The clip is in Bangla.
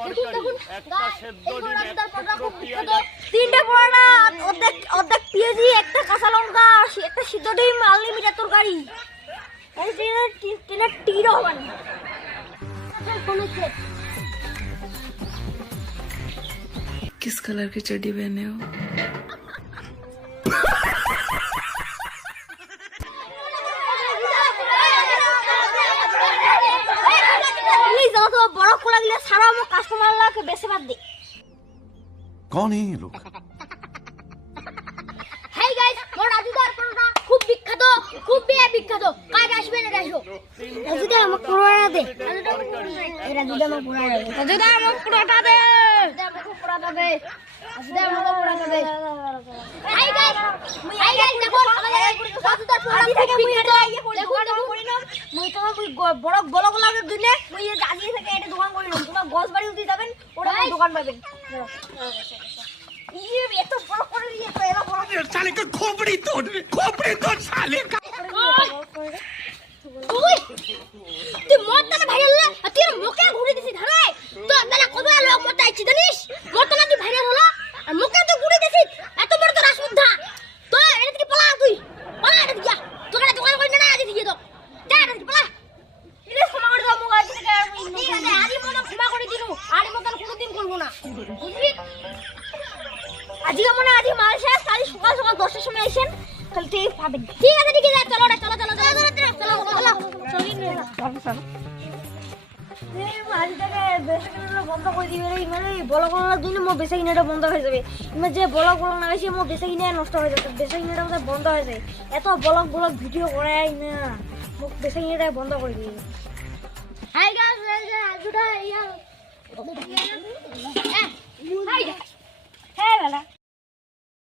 তরকারি, একটা সেদ্ধ ডিম, একটা টুকরো পেঁয়াজ, তিনটে পরোটা, অর্ধেক পেঁয়াজি, একটা কাঁচা লঙ্কা, একটা সিদ্ধ ডিম, আনলিমিটেড তরকারি। এই ট্রেনের টিকিটও হবে না। किस कलर की चड्डी पहने हो? বড় খোলা দিলে সারা আমার কাস্টমারকে বেশি বাদ দে। कौन है ये लोग? হেই গাইস, মোর রাজুদার পরোটা খুব বিখ্যাত, খুব বিখ্যাত। কাজ আসবেন এটা আসো। রাজুদা আমাকে পরোটা দে। রাজুদা আমাকে পরোটা দে। রাজুদা আমাকে পরোটা দে। রাজুদা আমাকে পরোটা দে। রাজুদা আমাকে পরোটা দে। হেই গাইস, দেখো আমাদের রাজুদার পরোটা থেকে বিখ্যাত। দোকান করিলাম। মই তোমার বড় বড় গোলাপের দুনে মই আজিয়ে থেকে এটা দোকান করিলাম। তোমরা গসবাড়ি উঠে যাবেন, ওটা দোকান পাবেন। ये এত বড় করে দিয়ে তো এরা বড় साले का खोपड़ी तोड़ साले का। তুই মরতালে ভাইরাল না, আর তুই মুখে ঘুরে দিছিস ধরে। তো আপনারা কত লোক মরতে আইছি জানিস? মরতালে তুই ভাইরাল হলো আর মুখে তুই ঘুরে দিছিস। এত বড় তো রাসুদ্ধা। তো এটা থেকে পালা তুই। পালা এটা থেকে। তোকে দোকান করি না আজ থেকে তো। যা এটা থেকে পালা। এটা ক্ষমা করে দাও মোবাইল থেকে। ঠিক আছে, আজই মতো ক্ষমা করে দিনু। আর মতন কোনোদিন করব না। বুঝলি? আজকে মনে আজকে মাল শেষ, কাল সকাল সকাল 10টার সময় আসেন, তাহলে ঠিক পাবেন। ঠিক আছে, ঠিক আছে, চলো চলো চলো চলো চলো বন্ধ করে দিবে। মানে ব্লগ বানানোর জন্য মোর বেসা কিনাটা বন্ধ হয়ে যাবে। এবার যে ব্লগ লাগাইছি মোর বেসা কিনা নষ্ট হয়ে যাবে। বেসা কিনাটা বোধহয় বন্ধ হয়ে যায়। এত ব্লগ ভিডিও করাই না, মোক বেসা কিনাটা বন্ধ করে দিবে। হাই গাইস, আজুটা ইয়া হাই